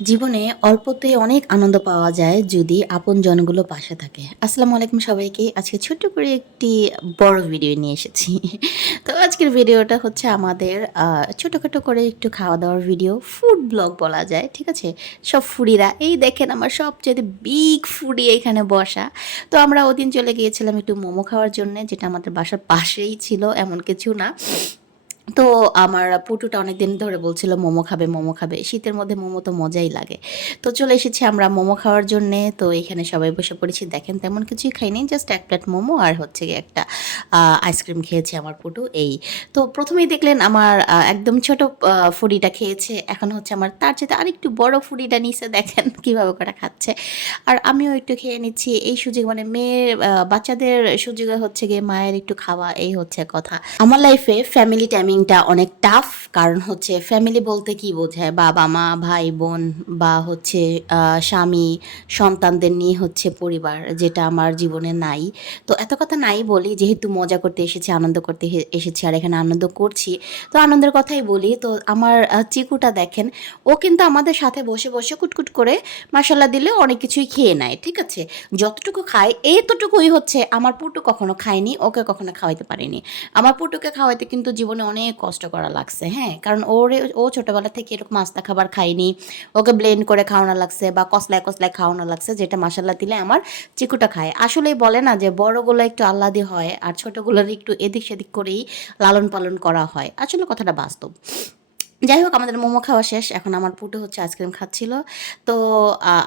জীবনে অল্পতে অনেক আনন্দ পাওয়া যায় যদি আপনজনগুলো পাশে থাকে। আসসালামু আলাইকুম সবাইকে। আজকে ছোট্ট করে একটি বড় ভিডিও নিয়ে এসেছি। তো আজকের ভিডিওটা হচ্ছে আমাদের ছোটখাটো করে একটু খাওয়া-দাওয়ার ভিডিও, ফুড ব্লগ বলা যায়। ঠিক আছে? সব ফুডিরা এই দেখেন আমার সবচাইতে বিগ ফুডি এখানে বসা। তো আমরা ওদিন চলে গিয়েছিলাম একটু মোমো খাওয়ার জন্যে, যেটা আমাদের বাসার পাশেই ছিল, এমন কিছু না। তো আমার পুটুটা অনেকদিন ধরে বলছিল মোমো খাবে, মোমো খাবে। শীতের মধ্যে মোমো তো মজাই লাগে। তো চলে এসেছি আমরা মোমো খাওয়ার জন্যে। তো এখানে সবাই বসে পড়েছি। দেখেন তেমন কিছুই খাইনি। জাস্ট ১ প্লেট মোমো আর হচ্ছে গিয়ে একটা আইসক্রিম খেয়েছে আমার পুটু এই। তো ১ম এই দেখলেন আমার একদম ছোট ফুডিটা খেয়েছে। এখন হচ্ছে আমার তার চাইতে আরেকটু বড় ফুডিটা নিছে, দেখেন কিভাবে করে খাচ্ছে। আর আমিও একটু খেয়ে নিচ্ছি। এই সুযোগে মানে মেয়ের বাচ্চাদের সুযোগে হচ্ছে গিয়ে মায়ের একটু খাওয়া, এই হচ্ছে কথা। আমার লাইফে ফ্যামিলি টাইমিংটা অনেক টাফ। কারণ হচ্ছে ফ্যামিলি বলতে কি বোঝায়? বাবা-মা, ভাই-বোন বা হচ্ছে স্বামী, সন্তানদের নিয়ে হচ্ছে পরিবার, যেটা আমার জীবনে নাই। তো এত কথা নাই বলি, যেহেতু মজা করতে এসেছি, আনন্দ করতে এসেছি আর এখানে আনন্দ করছি। তো আনন্দের কথাই বলি। তো আমার চিকুটা দেখেন, ও কিন্তু আমাদের সাথে বসে, বসে কুটকুট করে মাশাআল্লাহ দিলে অনেক কিছুই খেয়ে নেয়। ঠিক আছে? যতটুকু খায় এতটুকুই হচ্ছে আমার পুটু কখনো খায়নি, ওকে কখনো খাওয়াইতে পারিনি। আমার পুটুকে খাওয়াইতে কিন্তু জীবনে অনেক কষ্ট করা লাগছে, হ্যাঁ? কারণ ও ছোটবেলা থেকে এরকম আস্তা খাবার খায়নি। ওকে ব্লেন্ড করে খাওয়ানো লাগছে বা কসলায়, কসলায় খাওয়ানো লাগছে, যেটা মাশাআল্লাহ দিলে আমার চিকুটা খায়। আসলেই বলে না যে বড়গুলো একটু আহ্লাদি হয় আর ছোটগুলোর একটু এদিক-সেদিক করেই লালন-পালন করা হয়। আসলে কথাটা বাস্তব। যাই হোক, আমাদের মোমো খাওয়া শেষ। এখন আমার পুটু হচ্ছে আইসক্রিম খাচ্ছিল। তো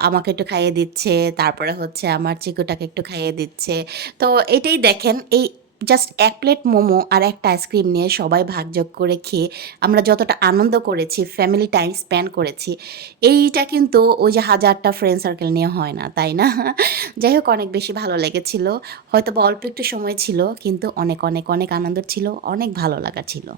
আমাকে একটু খাইয়ে দিচ্ছে। তারপরে হচ্ছে আমার চিকুটাকে একটু খাইয়ে দিচ্ছে। তো এটাই দেখেন, এই জাস্ট ১ প্লেট মোমো আর একটা আইসক্রিম নিয়ে সবাই ভাগযোগ করে খেয়ে আমরা যতটা আনন্দ করেছি, ফ্যামিলি টাইম স্পেন্ড করেছি, এইটা কিন্তু ওই যে হাজারটা ফ্রেন্ড সার্কেল নিয়ে হয় না, তাই না? যাই হোক, অনেক বেশি ভালো লেগেছিল। হয়তোবা অল্প একটু সময় ছিল কিন্তু অনেক, অনেক, অনেক আনন্দ ছিল, অনেক ভালো লাগা ছিল।